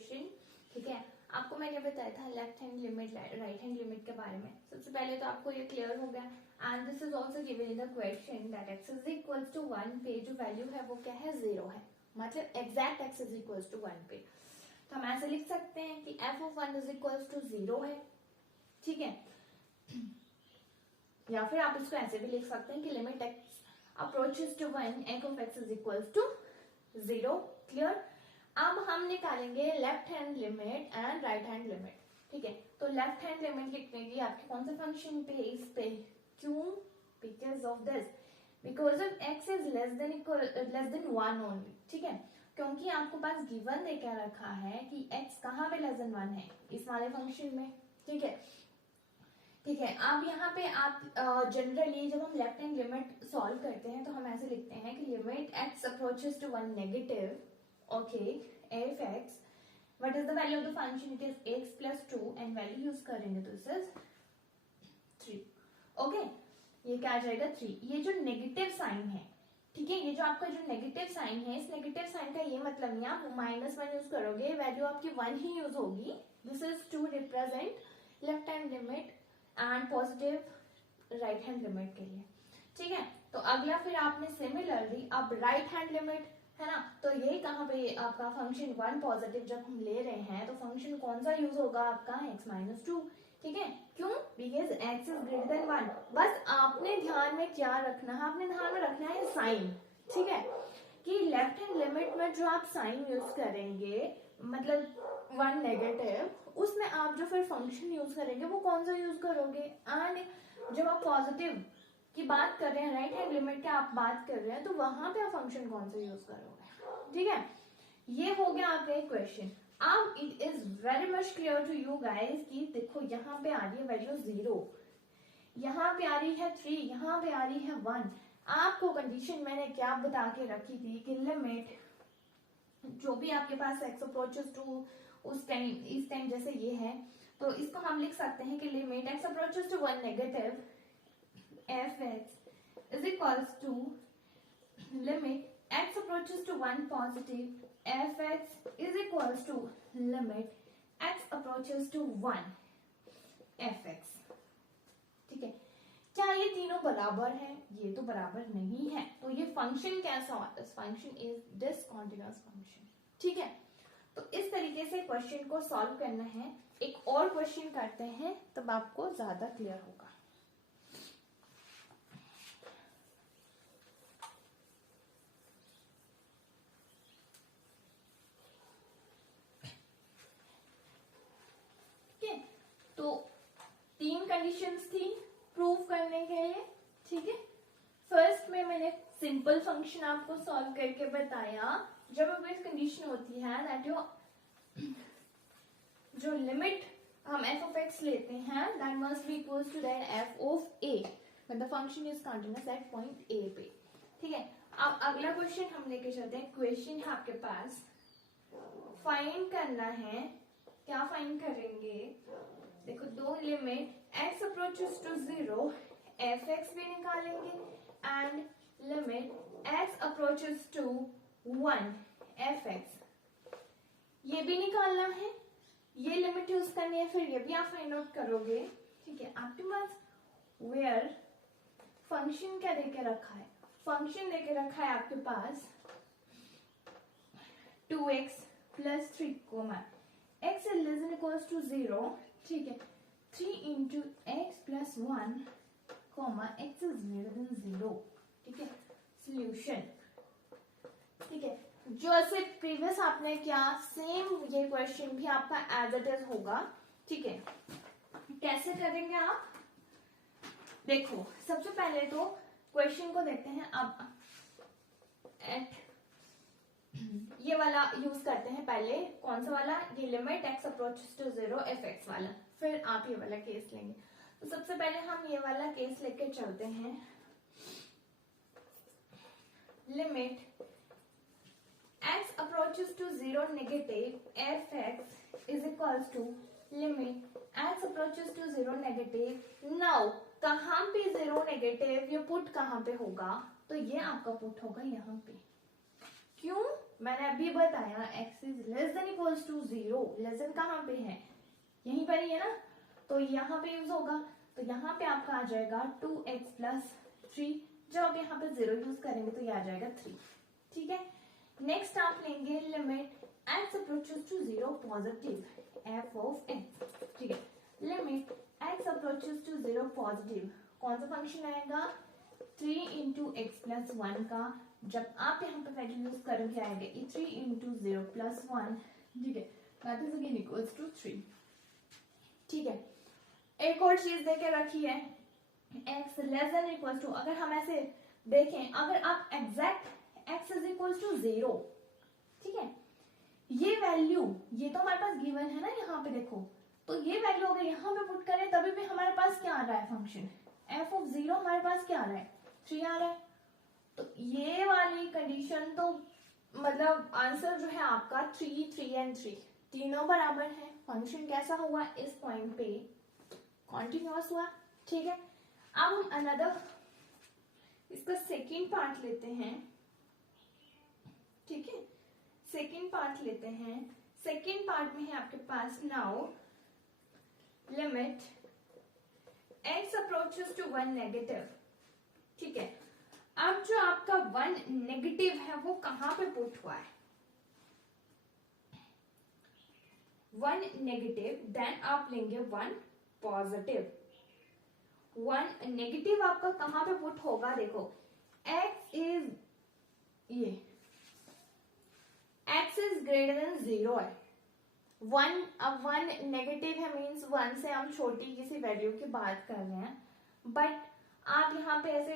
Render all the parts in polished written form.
Question, ठीक है। आपको मैंने बताया था left hand limit right hand limit के बारे में। सबसे पहले तो आपको ये क्लियर हो गया and this is also given in the question that x is equal to 1 पे जो वैल्यू है वो क्या है, 0 है, मतलब exact x is equal to 1 पे। तो हम ऐसे लिख सकते हैं कि f of 1 is equal to 0 है, ठीक है। या फिर आप इसको ऐसे भी लिख सकते हैं कि limit x approaches to 1 f of x is equal to 0। Clear. अब हम निकालेंगे left hand limit and right hand limit, ठीक है। तो लेफ्ट हैंड लिमिट लिखने की आपके कौन से फंक्शन पे, इस पे। क्यों? Because of this, because of x is less then 1 only, ठीक है। क्योंकि आपको पास गिवन देकर रखा है कि x कहाँ पे लेस देन 1 है, इस वाले फंक्शन में, ठीक है। ठीक है, अब यहाँ पे आप जनरली जब हम लेफ्ट हैंड लिमिट सॉल्व करते हैं तो हम ऐसे लिखते हैं कि limit x approaches to 1 negative, okay, f x, what is the value of the function, it is x plus 2 and value use करेंगे तो दिस इज 3, ओके। ये क्या आ जाएगा 3। ये जो नेगेटिव साइन है, ठीक है, ये जो आपका जो नेगेटिव साइन है, इस नेगेटिव साइन का ये मतलब नहीं आप -1 यूज करोगे, वैल्यू आपकी 1 ही यूज होगी। This is to represent left hand limit and positive right hand limit के लिए, ठीक है। तो अगला फिर आपने सिमिलरली अब राइट हैंड लिमिट है ना, तो ये कहाँ पे आपका फंक्शन 1 पॉजिटिव जब हम ले रहे हैं तो फंक्शन कौन सा यूज होगा आपका, x-2, ठीक है। क्यों? Because x is greater then 1। बस आपने ध्यान में क्या रखना है, आपने ध्यान में रखना है साइन, ठीक है, कि लेफ्ट हैंड लिमिट में जो आप साइन यूज करेंगे, मतलब 1 नेगेटिव, उसमें आप जो फिर फंक्शन यूज करेंगे वो कौन सा यूज करोगे। एंड जब आप पॉजिटिव की बात कर रहे हैं, राइट हैंड लिमिट की आप बात कर रहे हैं, तो वहां पे आप फंक्शन कौन सा यूज करोगे, ठीक है। ये हो गया आपका एक क्वेश्चन। अब it is very much clear to you guys कि देखो यहाँ पे आ रही है वैल्यू 0, यहाँ पे आ रही है 3, यहाँ पे आ रही है 1। आपको कंडीशन मैंने क्या बता के रखी थी कि लिमिट जो भी आपके पास x अप्रोचेस टू उस टाइम, इस टाइम जैसे ये है, तो इसको हम लिख सकते हैं कि limit x approaches to 1 negative f x is equals to limit x approaches to 1 positive f x is equals to limit x approaches to 1 f x, ठीक है। क्या ये तीनों बराबर है? ये तो बराबर नहीं है, तो ये फंक्शन कैसा होता है, फंक्शन इज डिसकंटिन्यूअस फंक्शन, ठीक है। तो इस तरीके से क्वेश्चन को सॉल्व करना है। एक और क्वेश्चन करते हैं तब आपको ज्यादा क्लियर होगा। तो 3 कंडीशंस थी प्रूव करने के लिए, ठीक है। फर्स्ट में मैंने सिंपल फंक्शन आपको सॉल्व करके बताया। जब एक कंडीशन होती है दैट जो लिमिट हम f of x लेते हैं that must be equals to that f of a when the function is continuous at point a पे, ठीक है। अब अगला क्वेश्चन हम लेके चलते हैं। क्वेश्चन है आपके पास, फाइंड करना है। क्या फाइंड करेंगे? देखो, दो limit x approaches to 0 f x भी निकालेंगे and limit x approaches to 1 f x ये भी निकालना है। ये लिमिट यूज करनी है, फिर ये भी आप फाइंड आउट करोगे, ठीक है। आपके पास वेयर फंक्शन क्या देके रखा है, फंक्शन देके रखा है आपके पास 2x plus 3 comma x is less than equals to 0, ठीक है। 3 into x plus 1 comma x is greater than 0, ठीक है। सॉल्यूशन, ठीक है। जो ऐसे प्रीवियस आपने क्या सेम ये क्वेश्चन भी आपका एज इट इज होगा, ठीक है। कैसे करेंगे आप? देखो, सबसे पहले तो क्वेश्चन को देखते हैं। अब एट ये वाला यूज करते हैं पहले। कौन सा वाला? ये limit x approaches to 0 f x वाला। फिर आप ये वाला केस लेंगे। तो सबसे पहले हम ये वाला केस लेके चलते हैं। Limit x approaches to 0 negative f x is equals to limit x approaches to 0 negative. Now कहां पे 0 नेगेटिव, ये पुट कहां पे होगा? तो ये आपका पुट होगा यहाँ पे। क्यों? मैंने अभी बताया x is less than equals to 0। Less than कहाँ पे है? यहीं पर ही है ना, तो यहाँ पे यूज होगा। तो यहाँ पे आपका आ जाएगा 2x प्लस 3। जब आप यहाँ पे 0 यूज करेंगे तो ये आ जाएगा 3। ठीक है, नेक्स्ट आप लेंगे limit x approaches to 0 positive f of x। ठीक है, limit x approaches to 0 positive, कौन सा फंक्शन आएगा? 3 इंटू एक्स प्लस 1 का, जब आप यहाँ पे वैल्यू यूज करोगे आएगा 3 इंटू 0 प्लस 1। ठीक है, that is again equals to 3। ठीक है, एक और चीज देके रखी है, x less than equal to, अगर हम ऐसे देखें, अगर आप exact x is equal to 0, ठीक है, ये वैल्यू, ये तो हमारे पास गिवन है ना यहाँ पे देखो, तो ये वैल्यू अगर यहाँ पे पुट करें तभी भी हमारे पास क्या आ रहा है? फंक्शन f ऑफ 0 हमारे पास क्या आ रहा है? 3 आ रहा है। तो ये वाली कंडीशन तो मतलब आंसर जो है आपका 3, 3 एंड 3 तीनों बराबर है। फंक्शन कैसा हुआ? इस पॉइंट पे कॉन्टिन्यूअस हुआ। ठीक है, अब हम अनदर इसका सेकेंड पार्ट लेते हैं। ठीक है, सेकेंड पार्ट लेते हैं। सेकेंड पार्ट में है आपके पास now limit x approaches to 1 negative. ठीक है, अब जो आपका 1 नेगेटिव है वो कहां पे पुट हुआ है? 1 नेगेटिव, देन आप लेंगे 1 पॉजिटिव। 1 नेगेटिव आपका कहां पे पुट होगा? देखो x इज ये x इज ग्रेटर देन 0 है। 1, अब 1 नेगेटिव है मीन्स 1 से हम छोटी किसी वैल्यू की बात कर रहे हैं, बट आप यहाँ पे ऐसे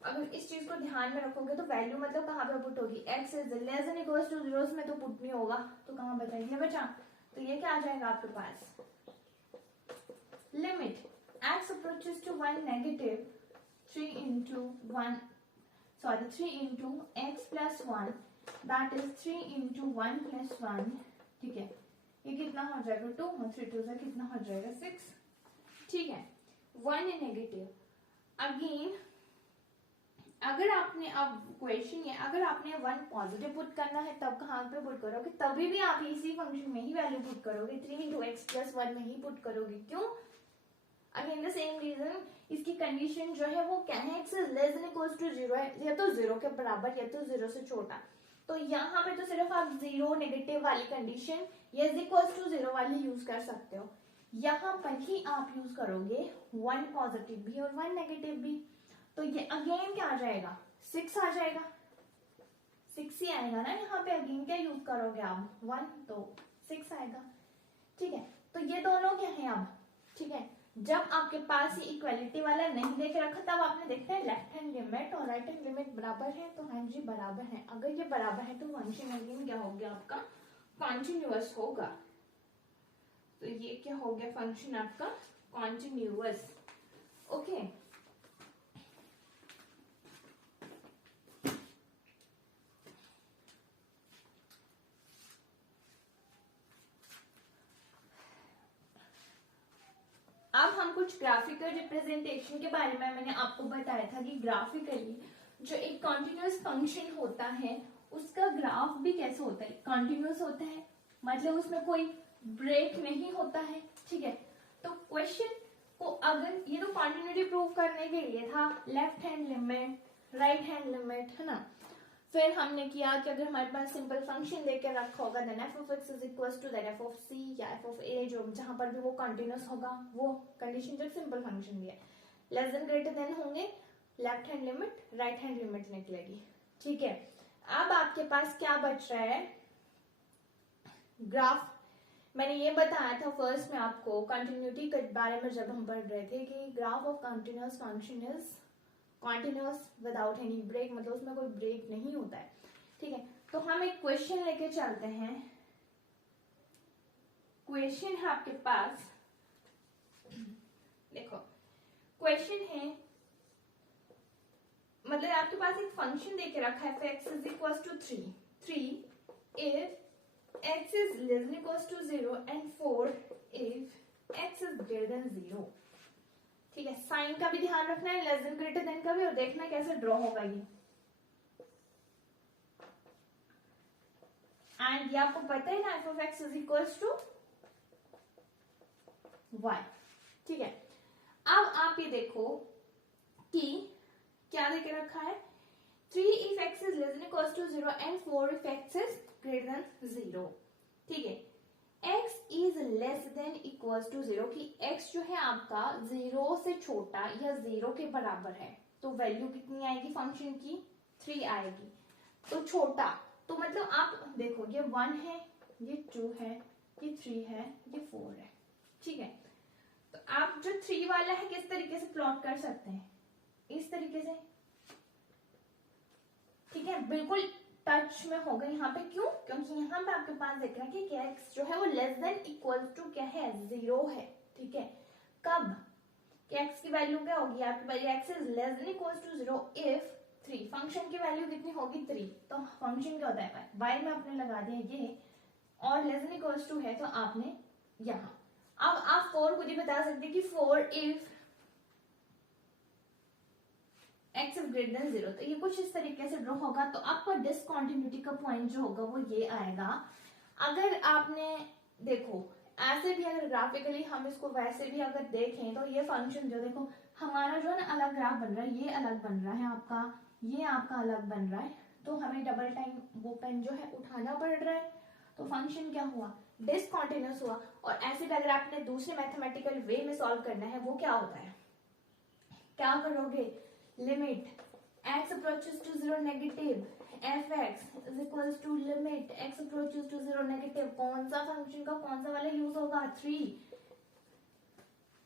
अगर इस चीज को ध्यान में रखोगे तो वैल्यू मतलब कहाँ पे पुट होगी? x is less than equals to 0 में तो पुट नहीं होगा, तो कहाँ बताइए बच्चा? तो ये क्या आ जाएगा आपके पास? Limit x approaches to 1 negative 3 into x plus 1, that is 3 into 1 plus 1। ठीक है, ये कितना हो जाएगा? 2 और 3 2 से कितना हो जाएगा? 6। ठीक है, 1 नेगेटिव। अगेन अगर आपने, अब क्वेश्चन ये, अगर आपने 1 पॉजिटिव पुट करना है तब कहाँ पे पुट करोगे? तभी भी आप इसी फंक्शन में ही वैल्यू पुट करोगे, 3 इंटू एक्स प्लस 1 में ही पुट करोगे। क्यों? अगेन द सेम रीजन, इसकी कंडीशन जो है वो क्या है? X is less than equals to 0 है, या तो 0 के बराबर या तो 0 से छोटा। तो यहाँ पे तो सिर्फ आप 0 नेगेटिव वाली कंडीशन या इज इक्वल्स टू 0 वाली यूज कर सकते हो। यहाँ पर ही आप यूज करोगे 1 पॉजिटिव भी और 1 नेगेटिव भी। तो ये अगेन क्या आ जाएगा? 6 आ जाएगा। 6 ही आएगा ना यहाँ पे। अगेन क्या यूज करोगे आप? 1, तो 6 आएगा। ठीक है, तो ये दोनों क्या है अब? ठीक है, जब आपके पास ये इक्वालिटी वाला नहीं देख रखा तब आपने देखना है लेफ्ट हैंड लिमिट और राइट हैंड लिमिट बराबर है, तो हाँ जी बराबर है। अगर ये बराबर है तो फंक्शन अगेन क्या हो गया आपका? कॉन्टिन्यूअस होगा। तो ये क्या हो गया? फंक्शन आपका कॉन्टिन्यूअस। ओके, अब हम कुछ ग्राफिकल रिप्रेजेंटेशन के बारे में, मैंने आपको बताया था कि ग्राफिकली जो एक कॉन्टिन्यूअस फंक्शन होता है उसका ग्राफ भी कैसे होता है? कॉन्टिन्यूअस होता है, मतलब उसमें कोई ब्रेक नहीं होता है। ठीक है, तो क्वेश्चन को अगर ये तो कॉन्टिन्यूटी प्रूव करने के लिए था, left hand limit, right hand limit, है ना। फिर हमने किया कि अगर हमारे पास सिंपल फंक्शन देके रखा होगा then f of x is equals to that f of c या f of a, जो जहां पर भी वो कंटिन्यूअस होगा, वो कंडीशन जब सिंपल फंक्शन भी है, लेस देन ग्रेटर देन होंगे, left hand limit right hand limit निकलेगी। ठीक है, अब आपके पास क्या बच रहा है? ग्राफ। मैंने ये बताया था फर्स्ट में आपको कंटिन्यूटी के बारे में जब हम पढ़ रहे थे कि graph of continuous function is continuous without any break, मतलब उसमें कोई ब्रेक नहीं होता है। ठीक है, तो हम एक क्वेश्चन लेके चलते हैं। क्वेश्चन है आपके पास, देखो क्वेश्चन है, मतलब आपके पास एक फंक्शन देके रखा है x is equal to 3 if x is less than equal to 0 and 4 if x is greater than 0। ठीक है, साइन का भी ध्यान रखना है, लेस देन ग्रेटर देन का भी, और देखना कैसे ड्रॉ होगा ये। एंड ये आपको पता है ना f of x is equals to y, ठीक है। अब आप ये देखो कि क्या देके रखा है, 3 if x is less than equals to 0 and 4 if x is greater than 0, ठीक है। x is less than equals to 0 कि x जो है आपका 0 से छोटा या 0 के बराबर है, तो वैल्यू कितनी आएगी फंक्शन की, 3 आएगी। तो छोटा तो मतलब आप देखो ये 1 है, ये 2 है, ये 3 है, ये 4 है, ठीक है। तो आप जो 3 वाला है किस तरीके से प्लॉट कर सकते हैं, इस तरीके से, ठीक है, बिल्कुल टच में होगा यहाँ पे। क्यों? क्योंकि यहाँ पे आपके पास देख रहा है कि x जो है वो लेस देन इक्वल टू क्या है, 0 है, ठीक है। कब कि x की वैल्यू क्या होगी आपकी value, x is less than equal to 0 if 3, function की वैल्यू कितनी होगी 3, तो फंक्शन क्या होता है y में आपने लगा दिया ये, और लेस देन इक्वल टू है तो आपने यहाँ। अब आप 4 खुद ही बता सकते कि 4 if x is greater than 0, तो ये कुछ इस तरीके से ड्रॉ होगा। तो आपका डिसकंटिन्यूटी का पॉइंट जो होगा वो ये आएगा। अगर आपने देखो ऐसे भी अगर ग्राफिकली हम इसको वैसे भी अगर देखें तो ये फंक्शन जो देखो हमारा जो है ना अलग ग्राफ बन रहा है, ये अलग बन रहा है आपका, ये आपका अलग बन रहा है, तो हमें डबल टाइम वो पेन जो है उठाना पड़ रहा है, तो फंक्शन क्या हुआ, डिसकंटिन्यूअस हुआ। और ऐसे भी अगर आपने दूसरे मैथमेटिकल वे में सॉल्व करना है वो क्या होता है, क्या करोगे, limit x approaches to 0 negative fx is equals to limit x approaches to 0 negative, कौन सा फंक्शन का कौन सा वाला यूज होगा, 3,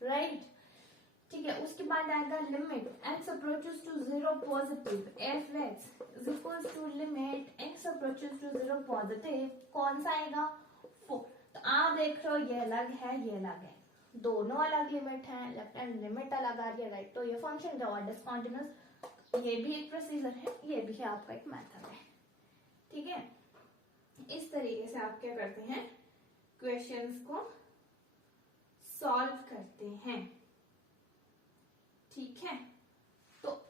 राइट, ठीक है। उसके बाद आएगा limit x approaches to 0 positive fx is equals to limit x approaches to 0 positive, कौन सा आएगा, 4। तो आप देख रहे हो ये अलग है, ये अलग है, दोनों अलग लिमिट है, लेफ्ट हैंड लिमिट अलग आ रही है, राइट, तो ये फंक्शन क्या हुआ, डिसकंटिन्यूअस। ये भी एक प्रोसीजर है, ये भी है आपका एक मेथड है, ठीक है। इस तरीके से आप क्या करते हैं, क्वेश्चंस को सॉल्व करते हैं, ठीक है। तो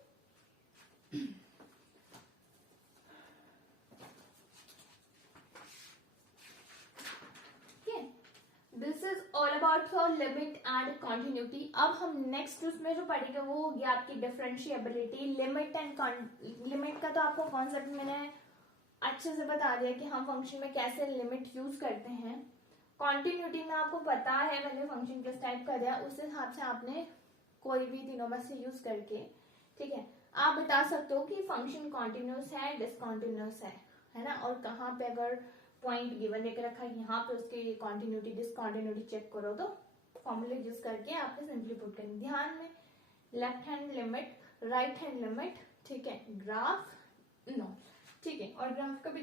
this is all about your limit and continuity. अब हम नेक्स्ट उसमें जो पढ़ेंगे वो होगी आपकी डिफरेंशिएबिलिटी, लिमिट एंड लिमिट का तो आपको कॉन्सेप्ट मैंने अच्छे से बता दिया कि हम फंक्शन में कैसे लिमिट यूज करते हैं। कॉन्टिन्यूटी में आपको पता है मैंने फंक्शन किस टाइप का दिया, उस हिसाब से आपने कोई भी तीनों में से यूज करके, ठीक है, आप बता सकते हो कि फंक्शन कॉन्टिन्यूस है, डिसकॉन्टिन्यूस है ना। और कहाँ पे अगर पॉइंट गिवन लेकर रखा है यहाँ पे उसकी कॉन्टिन्यूटी डिसकॉन्टिन्यूटी चेक करो, तो फॉर्मूले यूज करके आपने सिंपली पुट करनी। ध्यान में left hand limit, right hand limit, ठीक है, ग्राफ नो, ठीक है, और ग्राफ का भी